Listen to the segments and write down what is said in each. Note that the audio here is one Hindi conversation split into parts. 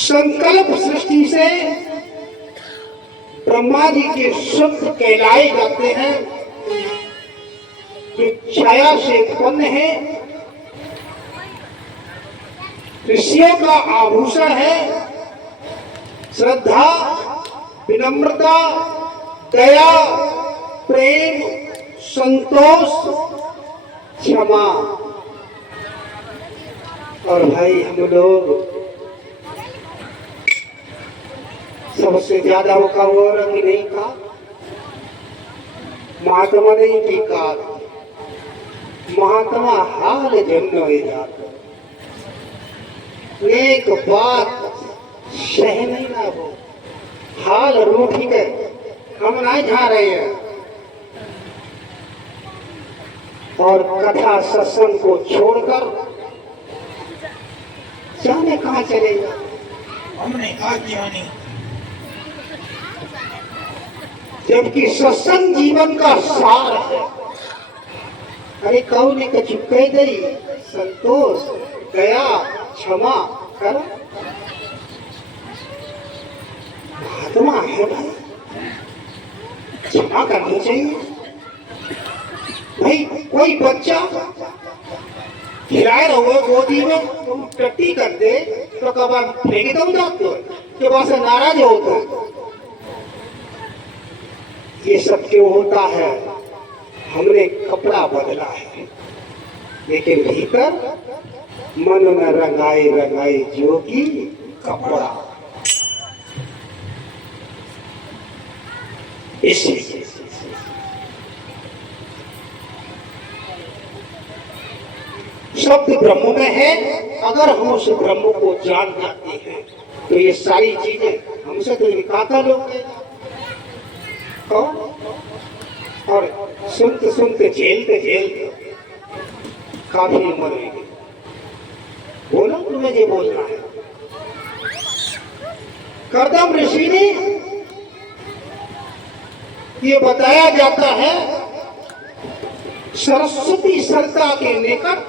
संकल्प सृष्टि से ब्रह्मा जी के शब्द कहलाए जाते हैं, जो छाया से उत्पन्न है, ऋषियों का आभूषण है। श्रद्धा, विनम्रता, दया, प्रेम, संतोष, क्षमा। और भाई हम लोग सबसे ज्यादा होगा वो रंग नहीं का, महात्मा नहीं की का, महात्मा हाल जन्म एक बात सह नहीं ना हो, हाल रूठी गए, हम नहीं जा रहे हैं। और कथा सत्संग को छोड़कर जाने कहाँ चलेगा, हमने आज्ञा नहीं। जबकि सत्संग जीवन का सार है। अरे कौन का चुपके दई, संतोष, दया, क्षमा कर, महात्मा है भाई, क्षमा करनी चाहिए। भाई कोई बच्चा खिलाए रहो गोदी में, तुम टट्टी कर दे तो कब फेंक दो जाते हो, के बाद से नाराज होता है। ये सब क्यों होता है? हमने कपड़ा बदला है, लेकिन भीतर मन न रंगाए रंगाए जोगी कपड़ा। इसलिए शब्द ब्रह्म में है। अगर हम उस ब्रह्म को जान जाते हैं तो ये सारी चीजें हमसे तो निकाता लोग और सुनते सुनते झेलते झेलते काफी उम्र हो गई। बोलो तुम्हें ये बोलना है। कर्दम ऋषि ने ये बताया जाता है, सरस्वती सरता के निकट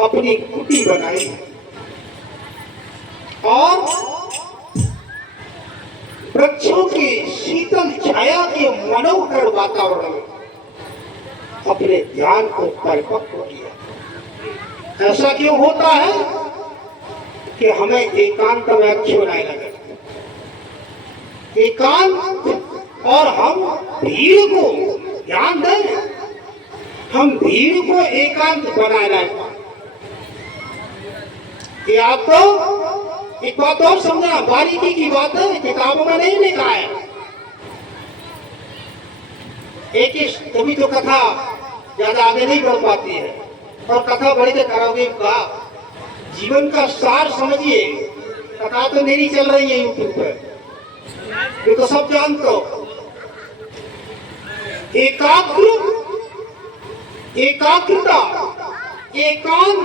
अपनी कुटी बनाई और वृक्षों की शीतल छाया के मनोहर वातावरण में अपने ध्यान को परिपक्व किया। ऐसा क्यों होता है कि हमें एकांत में अच्छे नहीं लगे। एकांत और हम भीड़ को ध्यान दें, हम भीड़ को एकांत बनाए रखें। ये आपको एक बात और समझना, बारीकी की बात है, किताबों में नहीं लिखा है। एक ही कभी तो कथा ज्यादा आगे नहीं बढ़ पाती है, और कथा बढ़ के कराओगे का जीवन का सार समझिए। कथा तो मेरी चल रही है यूट्यूब पर, ये तो सब जानते हो। एकाग्रता, एकांत,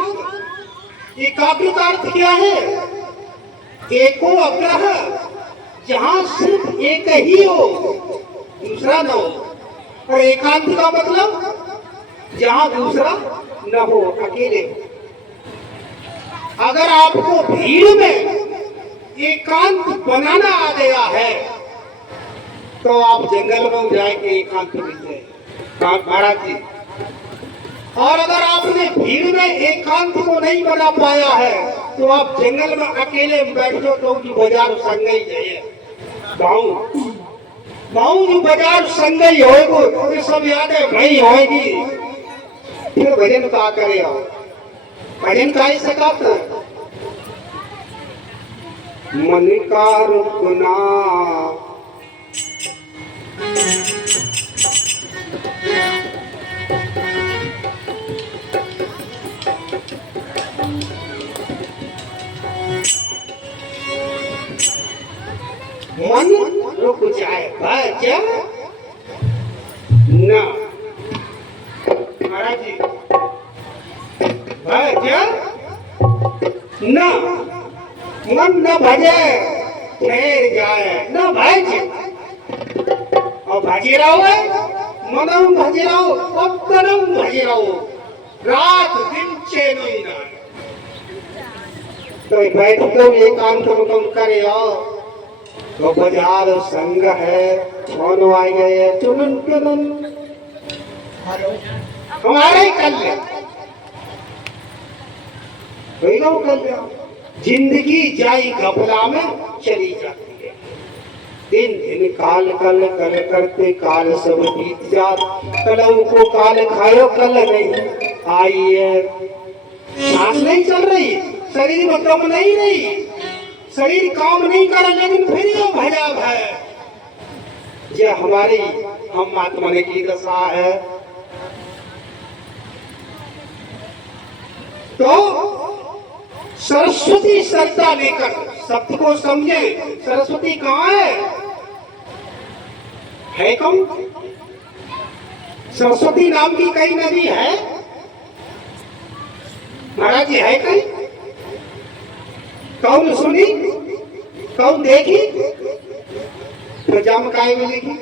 एकाग्रता अर्थ क्या है? एको अग्रह, जहां सिर्फ एक ही हो, दूसरा न हो। और एकांत का मतलब जहां दूसरा न हो, अकेले हो। अगर आपको भीड़ में एकांत बनाना आ गया है तो आप जंगल में जाएंगे, एकांत मिल जाए महाराज जी। और अगर आपने भीड़ में एकांत को नहीं बना पाया है तो आप जंगल में अकेले बैठो तो जो बाजार संग ही जाइए बाऊ जो बाजार संग ही होएगो तो सब यादें भई होएगी। फिर भजन का करे हो, भजन का ही सकाता मन का रुकना मन रुक जाए भजन न महाराज जी, भजन न मन न भजे ठहर जाए न भज। और भजे रहो मनम भजे रहो पत्तनम भजे रहो रात दिन चैन ही ना। तो बैठ दो एकांत में करे तो बाजार संग है कौन आ गए चुनन चुनन हमारे ही कल्याण कल्याण। जिंदगी जाई घपला में चली जाती है, दिन दिन काल कल कर करते काल सब बीत जात। कलऊ को काल खायो कल नहीं आई है। सांस नहीं चल रही, शरीर में दम नहीं रही, शरीर काम नहीं कर लेकिन फिर ये भजा है। ये हमारी हम आत्मा की दशा है। तो सरस्वती श्रद्धा लेकर शब्द को समझे। सरस्वती कहाँ है कौन? सरस्वती नाम की कई नदी है महाराज जी, है कहीं? कौन सुनी कौन देखी? तो जामकाई मिलेगी।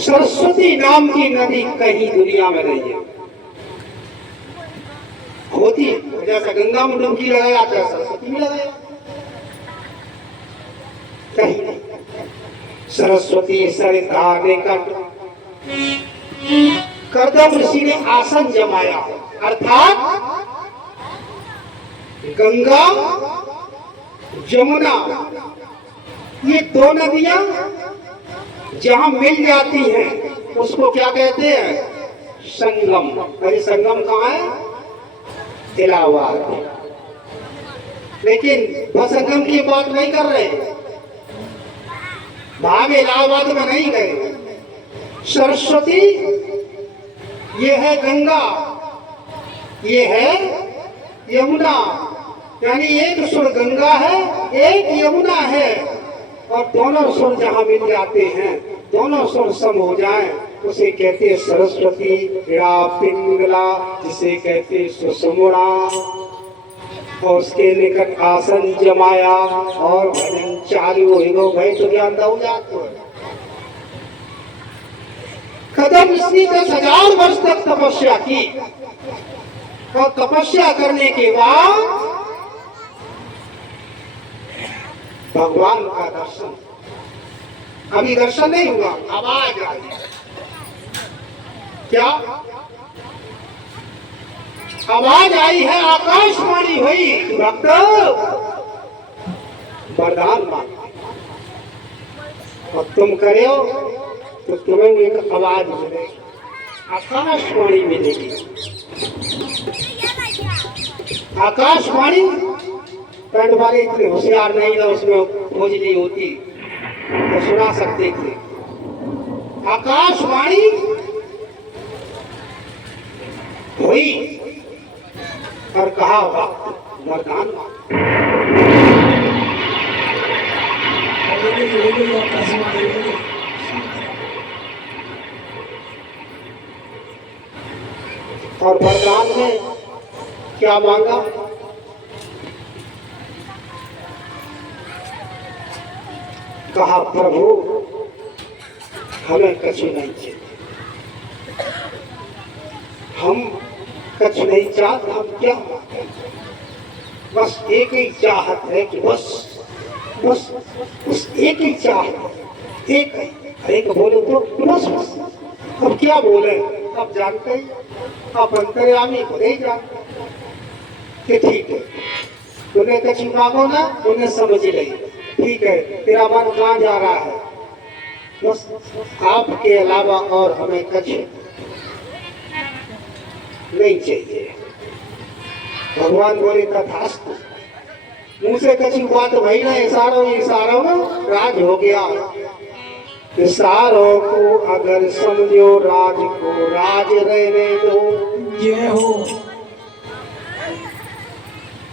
सरस्वती नाम की नदी कहीं दुनिया में नहीं है। होती है जैसा गंगा में डुबकी लगाया तो सरस्वती में लगाया, कहीं नहीं। सरस्वती सरिता निकट करदम ऋषि ने आसन जमाया, अर्थात गंगा यमुना ये दो नदियां जहां मिल जाती हैं उसको क्या कहते हैं? संगम। अरे संगम कहाँ है? इलाहाबाद। लेकिन वह संगम की बात नहीं कर रहे, भाग इलाहाबाद में नहीं गए। सरस्वती ये है गंगा, ये है यमुना, यानी एक सुर गंगा है एक यमुना है। और दोनों सुर जहां मिल जाते हैं, दोनों सुर सम हो जाए उसे कहते सरस्वती। इड़ा पिंगला जिसे कहते सुषुम्ना। और उसके निकट आसन जमाया और भजन चालू हो गए तो ज्ञान हो जाते। कदम ऋषि 10,000 वर्ष तक तपस्या की और तपस्या करने के बाद भगवान का दर्शन। अभी दर्शन नहीं हुआ, आवाज आई। क्या आवाज आई है? आकाशवाणी हुई, भक्त वरदान मांगा और तुम करे हो तो तुम्हें एक आवाज मिलेगी, आकाशवाणी मिलेगी। आकाशवाणी पेंट वाले इतने होशियार नहीं था, उसमें खोजली होती तो सुना सकते थे। आकाशवाणी हुई और कहा वरदान और वरदान में क्या मांगा? कहा प्रभु हमें कछु नहीं चाहिए, हम कछु नहीं चाहते, हम क्या मांगे, बस एक ही चाहत है कि बस बस बस एक ही चाहत, एक एक बोले तो बस बस, अब क्या बोले, अब जानते ही, अब अंतर्यामी खुद ही जानते कि ठीक है, उन्हें कछु मांगो ना, उन्हें समझ रही, ठीक है, तेरा मन कहाँ जा रहा है, बस आपके अलावा और हमें कछु नहीं चाहिए। भगवान बोले तथास्तु, मुंह से कछु बात वही ना, इशारों इशारों में राज हो गया। इशारों को अगर समझो राज को राज रहने दो, जय हो।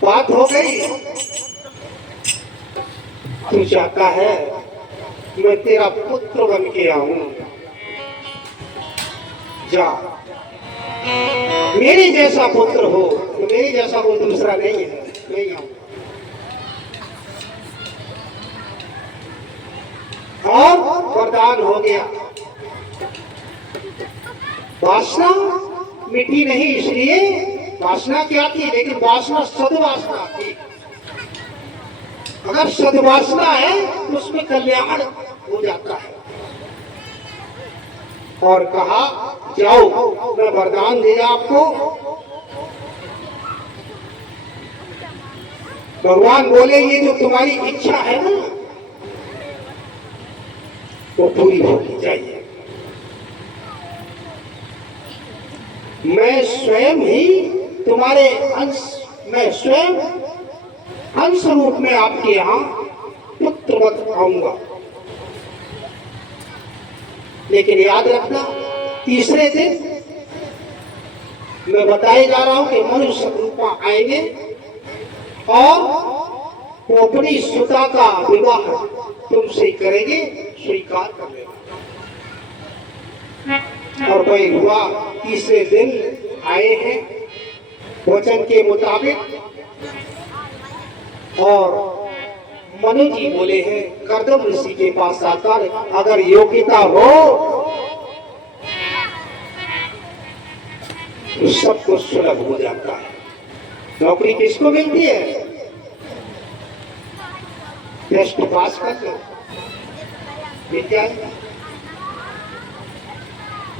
बात हो गई। तू चाहता है मैं तेरा पुत्र बन के आऊं, जा, मेरे जैसा पुत्र हो, तो मेरे जैसा कोई दूसरा नहीं है, नहीं आऊंगा। और वरदान हो गया। वासना मिटी नहीं, इसलिए वासना क्या थी, लेकिन वासना सद्वासना थी। अगर सद्वासना है तो उसमें कल्याण हो जाता है। और कहा जाओ मैं वरदान दिया आपको। भगवान बोले ये जो तुम्हारी इच्छा है ना वो पूरी होनी चाहिए। मैं स्वयं ही तुम्हारे अंश, मैं स्वयं अंश रूप में आपके यहाँ पुत्रवत आऊंगा। लेकिन याद रखना तीसरे दिन मैं बताए जा रहा हूं कि मनुष्य रूपा आएंगे और वो अपनी सुता का विवाह तुमसे करेंगे, स्वीकार कर लेना। और वही हुआ, तीसरे दिन आए हैं वचन के मुताबिक। और मनु जी बोले हैं कर्दम ऋषि के पास आकर अगर योग्यता हो तो सब कुछ सुलभ हो जाता है। नौकरी किसको मिलती है, टेस्ट पास कर लो मिल जाएगा।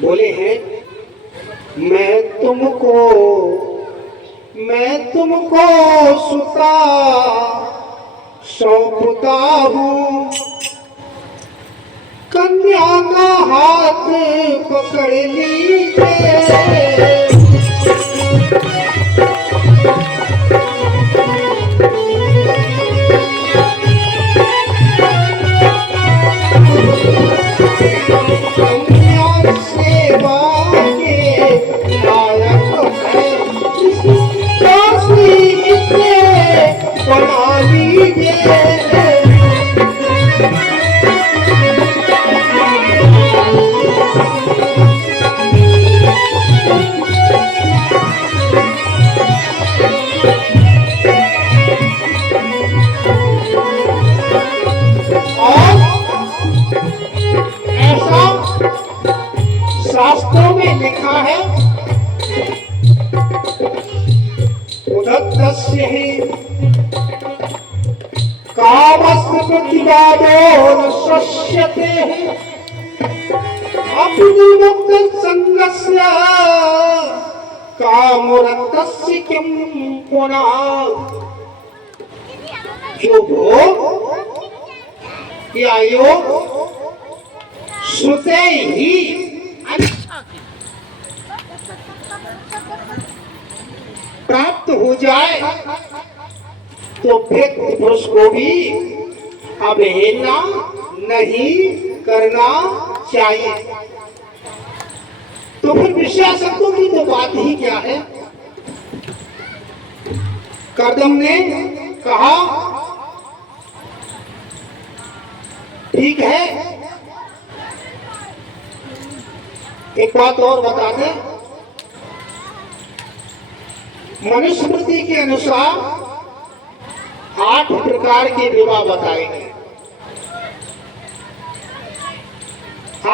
बोले हैं मैं तुमको सुता सौंपता हूँ, कन्या का हाथ पकड़ लीजिए। बना लीजिए। और ऐसा शास्त्रों में लिखा है उदत्तस्य ही कामस्य प्रतिवादो न शस्यते अभिमुक्त संगस्य कामरतस्य किं पुनः। जो भोग या योग सुते ही प्राप्त हो जाए तो व्यक्ति पुरुष को भी अवहेलना नहीं करना चाहिए। तो फिर विषयासक्तों की तो बात ही क्या है। कर्दम ने कहा ठीक है, एक बात और बता दें, मनुस्मृति के अनुसार 8 प्रकार के विवाह बताए गए।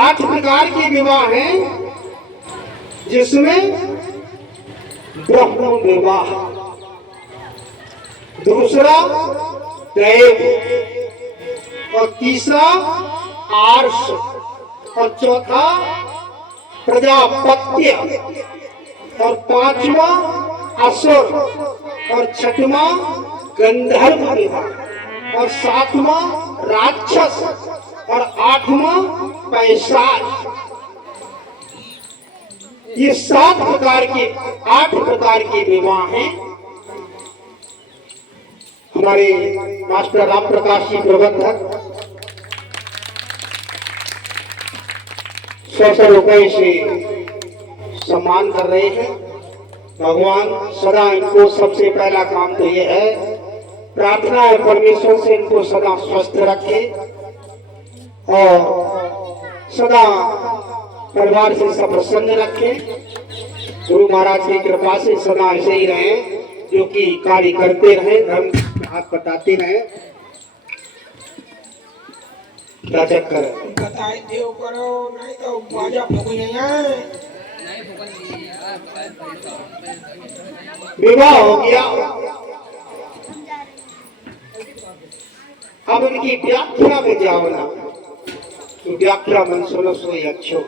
8 प्रकार के विवाह हैं, जिसमें ब्रह्म विवाह, दूसरा दैव, और तीसरा आर्ष, और चौथा प्रजापत्य, और पांचवा असुर, और छठवां गंधर्व विवाह, और सातवां राक्षस, और आठवां पैशाच। ये 8 प्रकार के विवाह हैं। हमारे मास्टर राम प्रकाश जी प्रबंधक 100 रुपए से सम्मान कर रहे हैं। भगवान सदा इनको, सबसे पहला काम तो ये है, प्रार्थना है परमेश्वर से इनको सदा स्वस्थ रखे और सदा परिवार से सब प्रसन्न रखे। गुरु महाराज की कृपा से सदा ऐसे ही रहे, जो कि कार्य करते रहे, धर्म हाथ बताते रहे। क्या चक्कर है? बताए देव करो, नहीं तो बाजा फूक जाए। विवाह हो गया, अब इनकी व्याख्या में जाओ ना, तो व्याख्या मन सुनो सो अच्छो।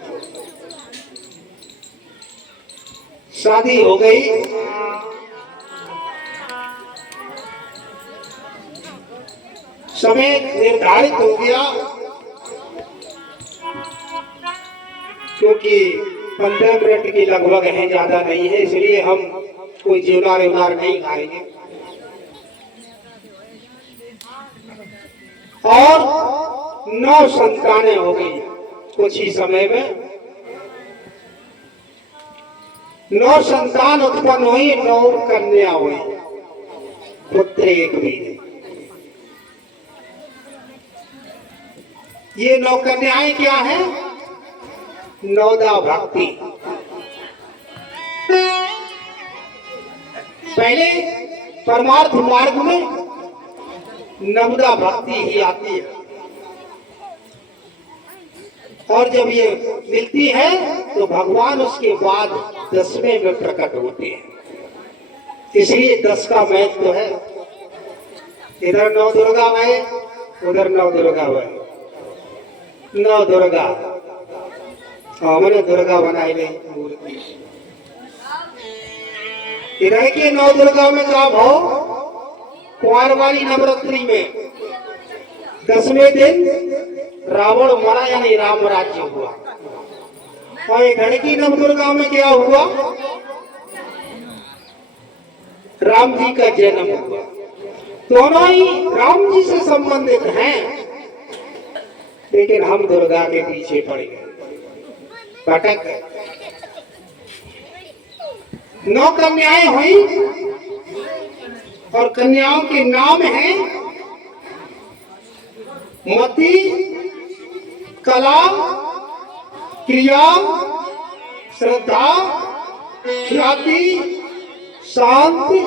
शादी हो गई, समय निर्धारित हो गया, क्योंकि 15 मिनट की लगभग है, ज्यादा नहीं है, इसलिए हम कोई जीवनार नहीं खाएंगे। और 9 संतानें हो गई कुछ ही समय में। 9 संतान उत्पन्न हुई, 9 कन्या हुई, पुत्र एक भी नहीं। ये 9 कन्याएं क्या है? नवदा भक्ति। पहले परमार्थ मार्ग में नवदा भक्ति ही आती है, और जब ये मिलती है तो भगवान उसके बाद 10वें में प्रकट होते हैं। इसलिए 10 का महत्व है। इधर 9 दुर्गा है, उधर 9 दुर्गा है। 9 दुर्गा, हमने दुर्गा बनाई नहीं मूर्ति। इधर के 9 दुर्गा में क्या भाव? कुंवर वाली नवरात्रि में 10वें दिन रावण मरा, यानी राम राज्य हुआ। और इधर की नव दुर्गा में क्या हुआ? राम जी का जन्म हुआ। दोनों ही राम जी से संबंधित हैं, लेकिन हम दुर्गा के पीछे पड़ गए, भटक गए। 9 कन्याएं हुई, और कन्याओं के नाम हैं मति, कला, क्रिया, श्रद्धा, ख्याति, शांति,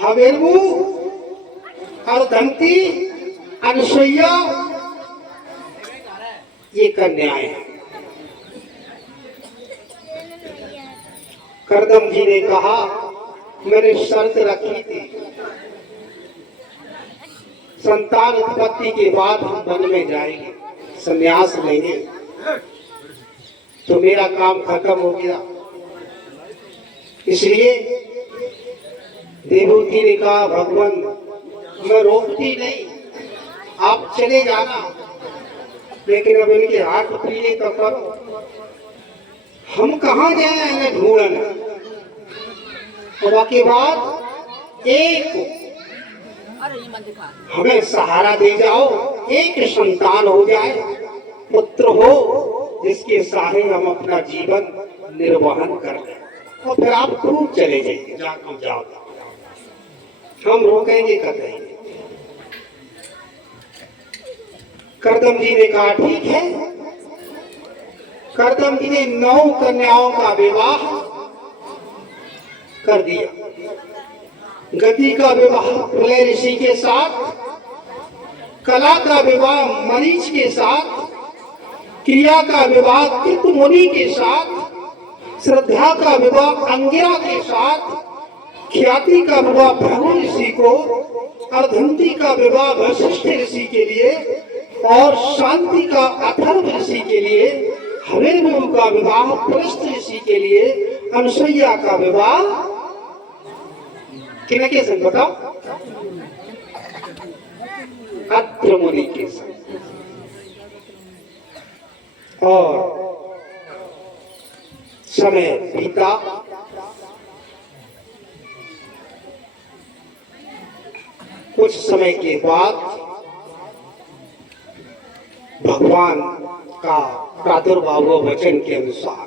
हवेलू, अर्धंती, अनुसुईया। ये कन्याएं हैं। करदम जी ने कहा, मैंने शर्त रखी थी, संतान उत्पत्ति के बाद हम वन में जाएंगे, संन्यास लेंगे। तो मेरा काम खत्म हो गया। इसलिए देवहूति ने कहा, भगवान मैं रोकती नहीं, आप चले जाना, लेकिन अब इनके हाथ पीले तो करो। हम कहाँ जाए इन्हें ढूंढना। और के बाद एक हमें सहारा दे जाओ, एक संतान हो जाए, पुत्र हो, जिसके सहारे हम अपना जीवन निर्वहन कर लें, और फिर आप खूब चले जाइए, जाओ, हम रोकेंगे कतई। करदम जी ने कहा ठीक है। करदम जी ने 9 कन्याओं का विवाह कर दिया। गति का विवाह प्रलय ऋषि के साथ, कला का विवाह मरीच के साथ, क्रिया का विवाह कृत मुनि के साथ, श्रद्धा का विवाह अंगिरा के साथ, ख्याति का विवाह भृगु ऋषि को, अर्धंती का विवाह वशिष्ठ ऋषि के लिए और शांति का अथर्व ऋषि के लिए, हविर्भु का विवाह पुलस्त ऋषि के लिए, अनुसुईया का विवाह किनके संग बताओ? अत्र मुनि के संग। और समय बीता, कुछ समय के बाद भगवान का प्रादुर्भाव वचन के अनुसार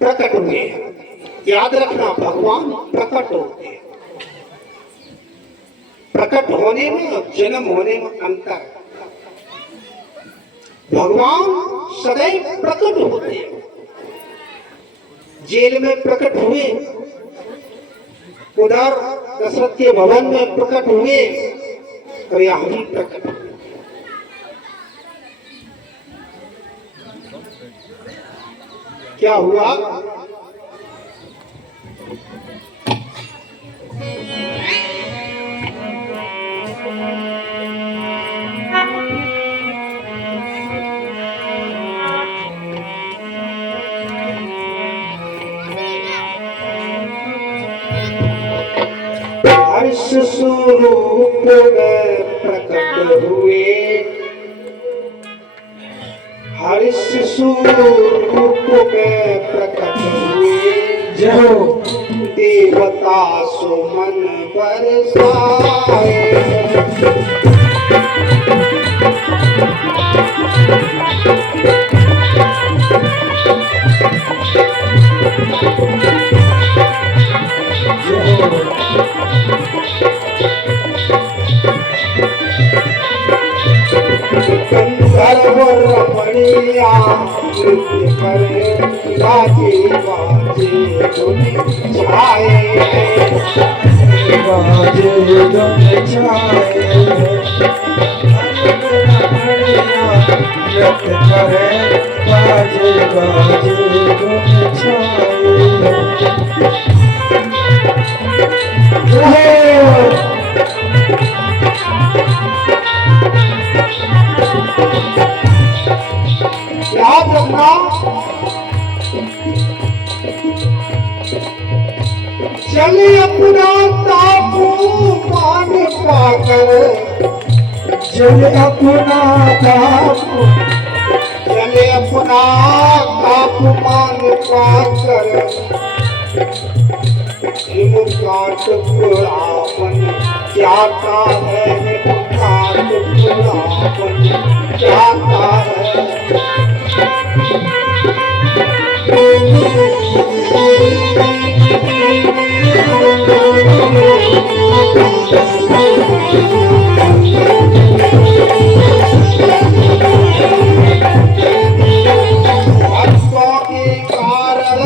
प्रकट हुए। याद रखना, भगवान प्रकट होते हैं। प्रकट होने में और जन्म होने में अंतर है। भगवान सदैव प्रकट होते हैं। जेल में प्रकट हुए, उधर दशरथ के भवन में प्रकट हुए, और यहां भी प्रकट हुए। क्या हुआ? हर्ष स्वरूप में प्रकट हुए, हर्ष स्वरूप में प्रकट हुए, जय देवता सुमन बरसाए। गंधर्व रमणीया नृत्य करे, बाजे बाजे धुन छाए, बाजे धुन छाए, नृत्य करे, बाजे बाजे धुन छाए। याद रखना, चले अपना तापमान पाकर, चले अपना तापमान, चले अपना तापमान पाकर, हिमकाट पुरावन जाता है, हिमकाट पुरावन जाता है। भक्तों के कारण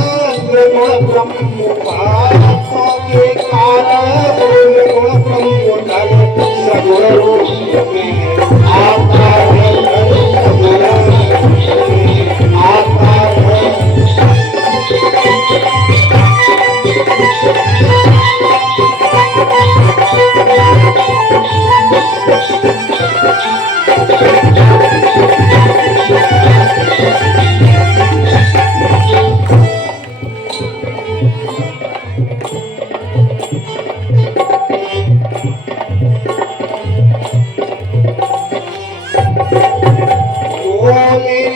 निर्गुण ब्रह्म, भक्तों के कारण निर्गुण ब्रह्म धन सगुण रूप में आता है, सगुण में आता है।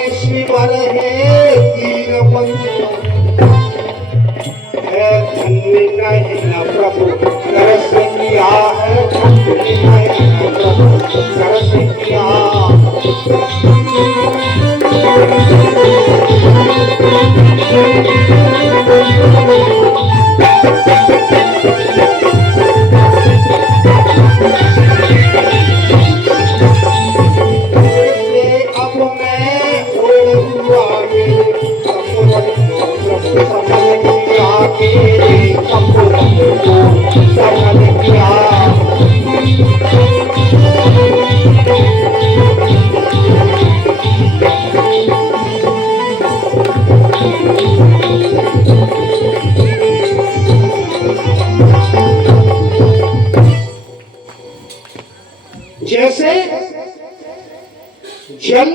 ईश्वर है दीनबंधु, है धन्य नहीं न प्रभु दर्श किया है, धन्य नहीं न प्रभु दर्श किया। जैसे जल